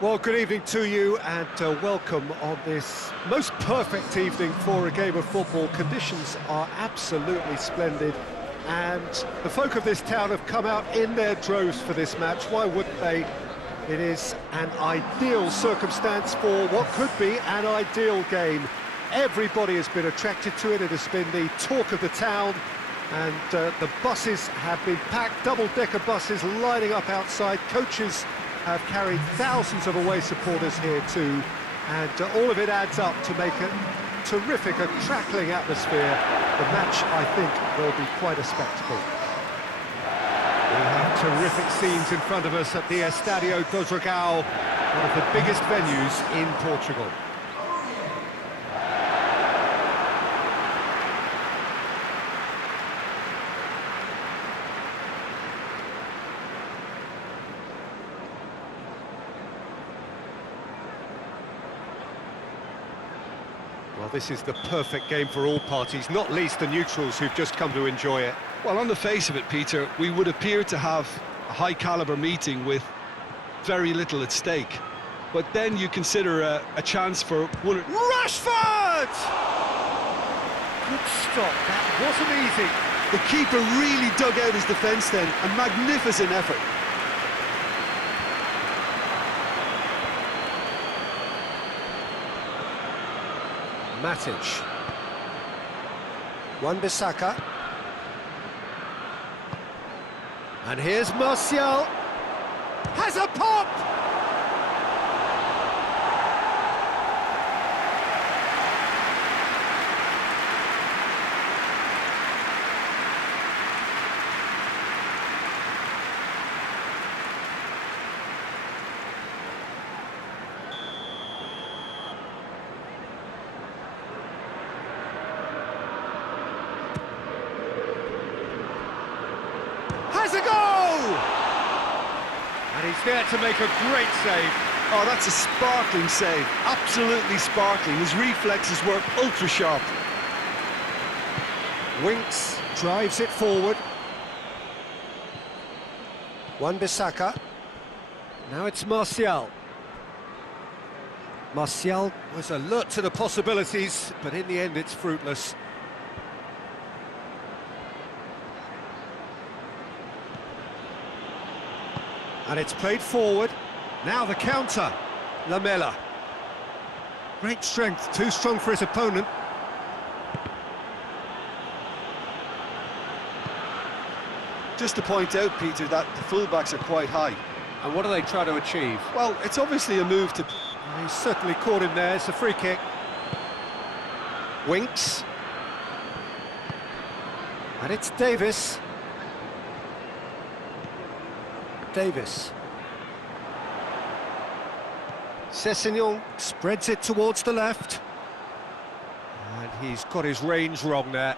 Well, good evening to you and welcome on this most perfect evening for a game of football. Conditions are absolutely splendid and the folk of this town have come out in their droves for this match. Why wouldn't they? It is an ideal circumstance for what could be an ideal game. Everybody has been attracted to it. It has been the talk of the town and the buses have been packed, double-decker buses lining up outside. Coaches have carried thousands of away supporters here too, and all of it adds up to make a terrific, crackling atmosphere. The match, I think, will be quite a spectacle. We have terrific scenes in front of us at the Estadio do Dragão, one of the biggest venues in Portugal. Well, this is the perfect game for all parties, not least the neutrals who've just come to enjoy it. Well, on the face of it, Peter, we would appear to have a high-caliber meeting with very little at stake. But then you consider a chance for one... Rashford! Good stop, that wasn't easy. The keeper really dug out his defence then, a magnificent effort. Matic. Wan-Bissaka. And here's Martial. Has a pop! Has a goal! And he's there to make a great save. Oh, that's a sparkling save, absolutely sparkling. His reflexes were ultra-sharp. Winks, drives it forward. Wan-Bissaka. Now it's Martial. Martial was alert to the possibilities, but in the end it's fruitless. And it's played forward. Now the counter. Lamela. Great strength, too strong for his opponent. Just to point out, Peter, that the fullbacks are quite high. And what do they try to achieve? Well, it's obviously a move to... He's certainly caught him there. It's a free kick. Winks. And it's Davis. Davis. Sessegnon spreads it towards the left. And he's got his range wrong there.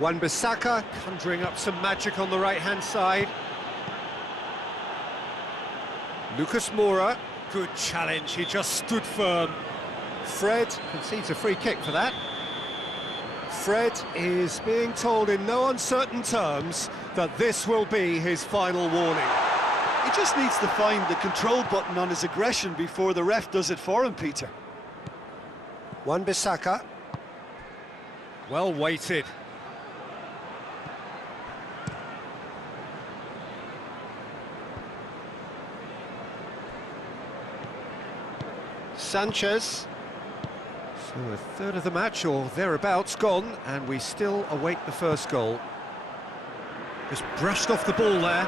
Wan-Bissaka conjuring up some magic on the right-hand side. Lucas Moura, good challenge, he just stood firm. Fred concedes a free kick for that. Fred is being told in no uncertain terms that this will be his final warning. He just needs to find the control button on his aggression before the ref does it for him, Peter. Wan-Bissaka. Well weighted. Sanchez. So a third of the match or thereabouts gone, and we still await the first goal. Just brushed off the ball there.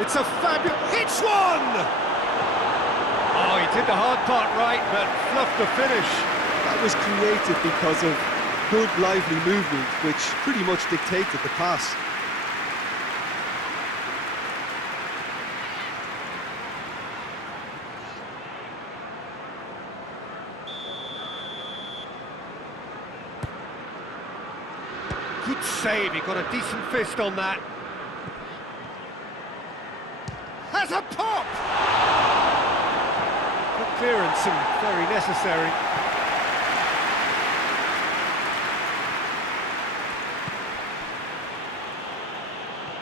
It's a fabulous... It's one! Oh, he did the hard part right, but fluffed the finish. That was created because of good, lively movement, which pretty much dictated the pass. Good save, he got a decent fist on that. has a pop! Good clearance and very necessary.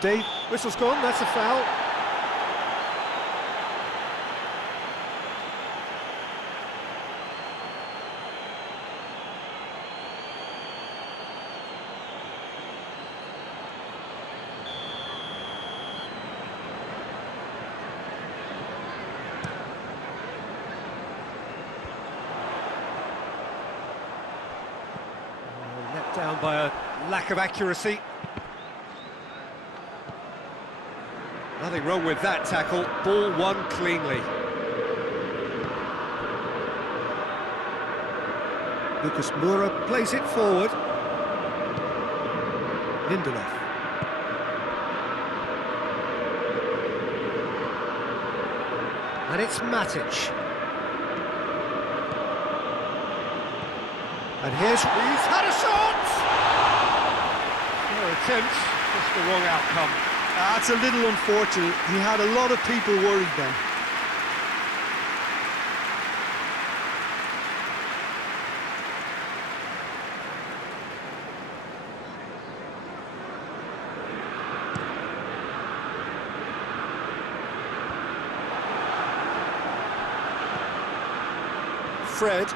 Dave, whistle's gone, that's a foul. Let down by a lack of accuracy. Nothing wrong with that tackle, ball won cleanly. Lucas Moura plays it forward. Lindelof. And it's Matic. And he's had a shot! No attempt, just the wrong outcome. That's a little unfortunate. He had a lot of people worried then. Fred.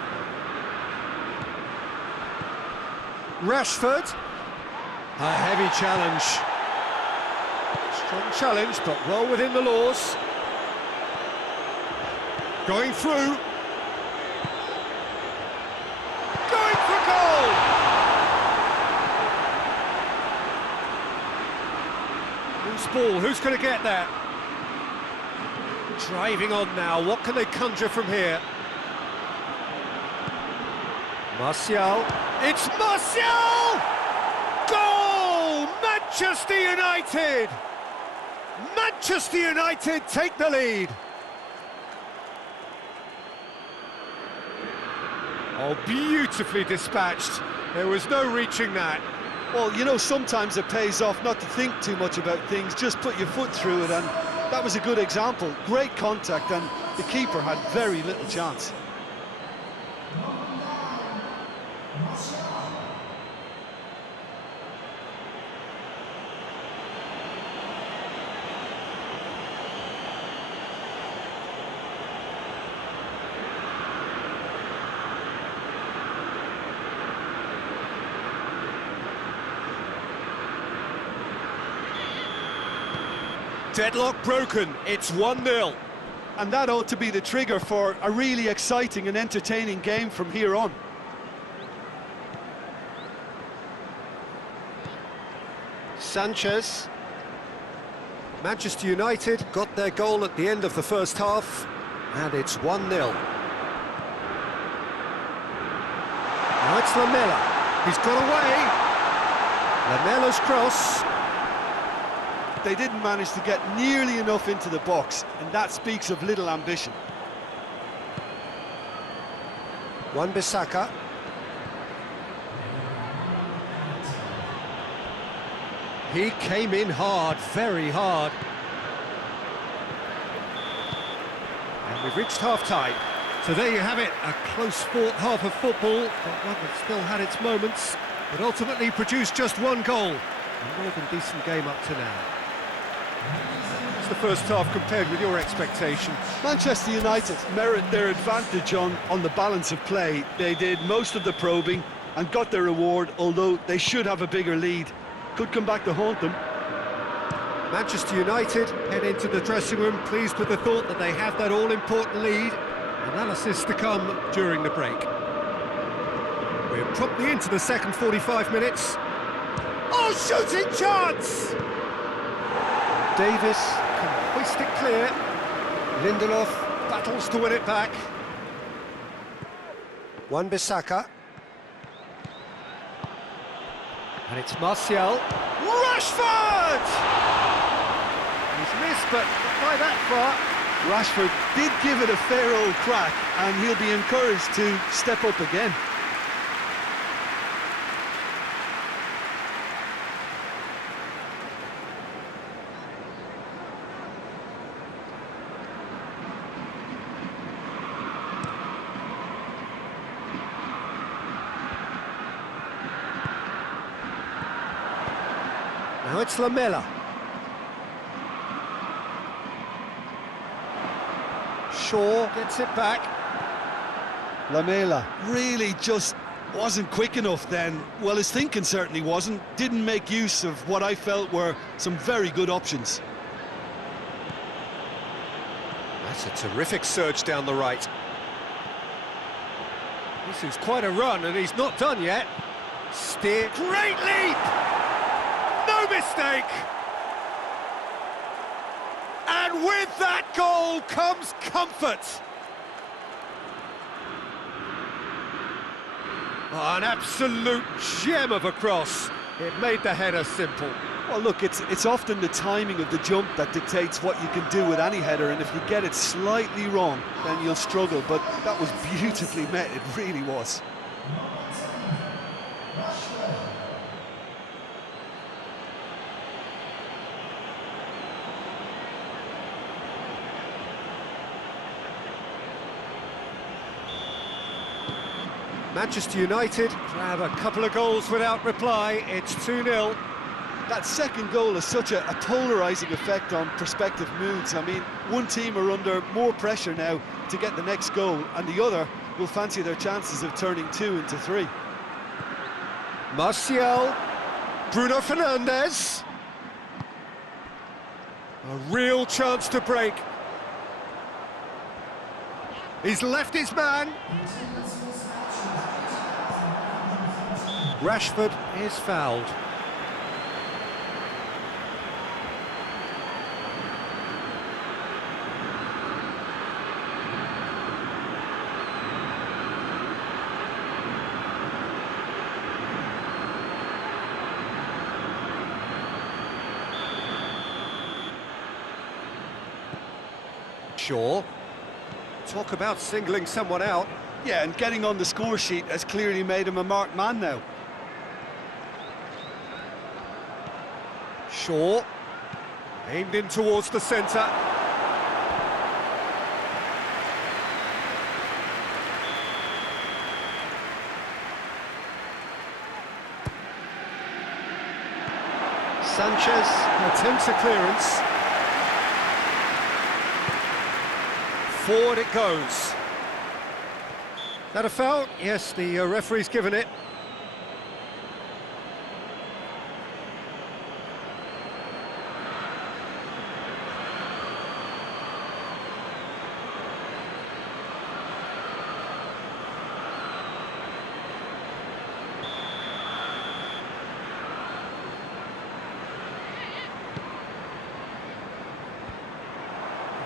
Rashford. A heavy challenge. Strong challenge, but well within the laws. Going through. Going for goal! Loose ball, who's going to get that? Driving on now, what can they conjure from here? Martial. It's Martial! Goal! Manchester United! Manchester United take the lead. Oh, beautifully dispatched. There was no reaching that. Well, you know, sometimes it pays off not to think too much about things, just put your foot through it, and that was a good example. Great contact, and the keeper had very little chance. Deadlock broken, it's 1-0. And that ought to be the trigger for a really exciting and entertaining game from here on. Sanchez. Manchester United got their goal at the end of the first half, and it's 1-0. Now it's Lamela. He's got away. Lamela's cross. They didn't manage to get nearly enough into the box, and that speaks of little ambition. Wan-Bissaka. He came in hard, very hard. And we've reached half-time. So there you have it, a close-fought half of football, but one that still had its moments, but ultimately produced just one goal. A more than decent game up to now. What's the first half compared with your expectations? Manchester United merit their advantage on the balance of play. They did most of the probing and got their reward, although they should have a bigger lead. Could come back to haunt them. Manchester United head into the dressing room pleased with the thought that they have that all-important lead. Analysis to come during the break. We're promptly into the second 45 minutes. Oh, shooting chance! Davis can hoist it clear. Lindelof battles to win it back. Wan-Bissaka. And it's Martial. Rashford! He's missed, but not by that far. Rashford did give it a fair old crack, and he'll be encouraged to step up again. it's Lamela. Shaw gets it back. Lamela really just wasn't quick enough then. Well, his thinking certainly wasn't. Didn't make use of what I felt were some very good options. That's a terrific surge down the right. This is quite a run, and he's not done yet. Steer. Great leap! No mistake! And with that goal comes comfort. Oh, an absolute gem of a cross. It made the header simple. Well, look, it's often the timing of the jump that dictates what you can do with any header, and if you get it slightly wrong, then you'll struggle. But that was beautifully met, it really was. Manchester United grab a couple of goals without reply. It's 2-0. That second goal has such a polarising effect on prospective moods. I mean, one team are under more pressure now to get the next goal, and the other will fancy their chances of turning 2 into 3. Martial, Bruno Fernandes. A real chance to break. He's left his man. Rashford is fouled. Shaw. Talk about singling someone out. Yeah, and getting on the score sheet has clearly made him a marked man now. Shaw, aimed in towards the centre. Sanchez attempts a clearance. Forward it goes. That a foul? Yes, the referee's given it.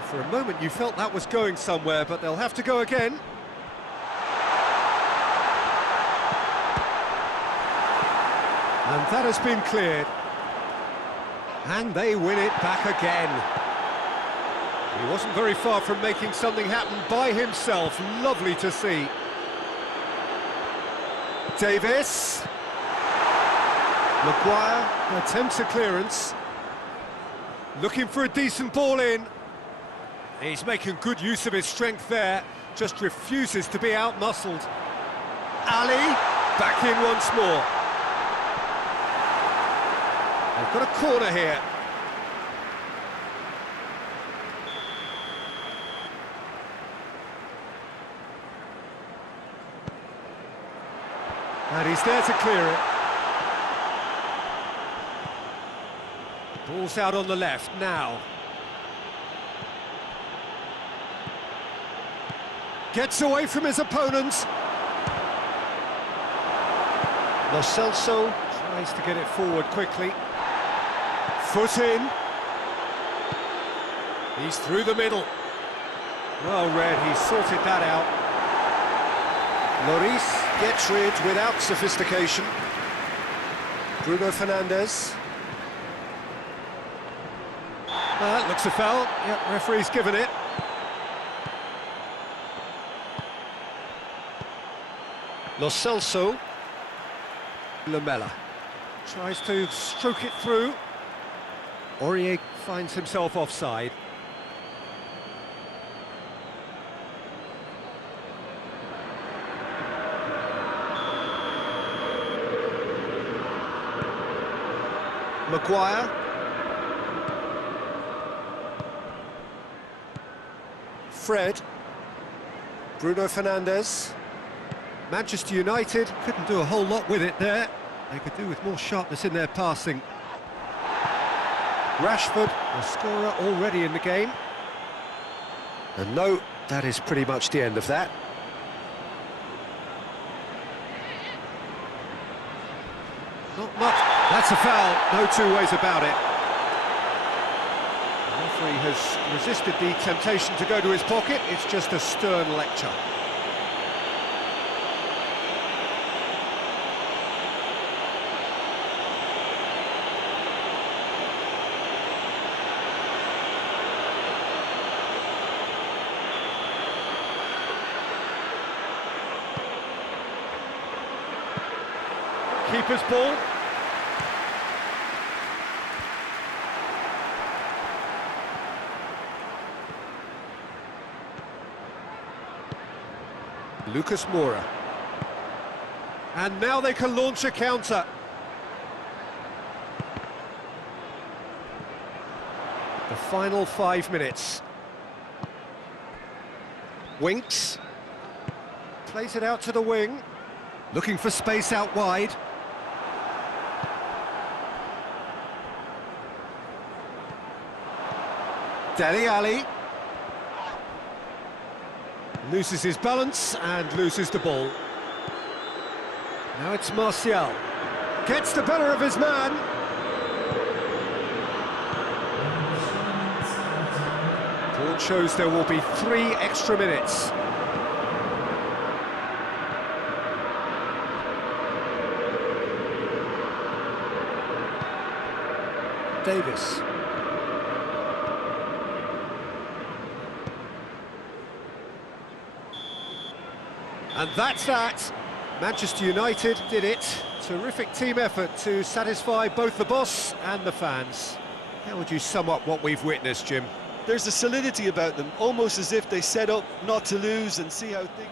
For a moment you felt that was going somewhere, but they'll have to go again. And that has been cleared. And they win it back again. He wasn't very far from making something happen by himself. Lovely to see. Davis. Maguire attempts a clearance. Looking for a decent ball in. He's making good use of his strength there, just refuses to be out-muscled. Ali, back in once more. They've got a corner here. And he's there to clear it. Ball's out on the left now. Gets away from his opponents. Lo Celso tries to get it forward quickly. Foot in. He's through the middle. Well read, he sorted that out. Lloris gets rid without sophistication. Bruno Fernandes. That looks a foul. Yep, referee's given it. Lo Celso. Lamela tries to stroke it through. Aurier finds himself offside. Maguire. Fred. Bruno Fernandes. Manchester United couldn't do a whole lot with it there. They could do with more sharpness in their passing. Rashford, the scorer already in the game. And no, that is pretty much the end of that. Not much. That's a foul, no two ways about it. The referee has resisted the temptation to go to his pocket. It's just a stern lecture. Keeper's ball. Lucas Moura. And now they can launch a counter. The final 5 minutes. Winks. Plays it out to the wing. Looking for space out wide. Dele Alli loses his balance and loses the ball. Now it's Martial. Gets the better of his man. Board shows there will be 3 extra minutes. Davis. And that's that. Manchester United did it. Terrific team effort to satisfy both the boss and the fans. How would you sum up what we've witnessed, Jim? There's a solidity about them, almost as if they set up not to lose and see how things...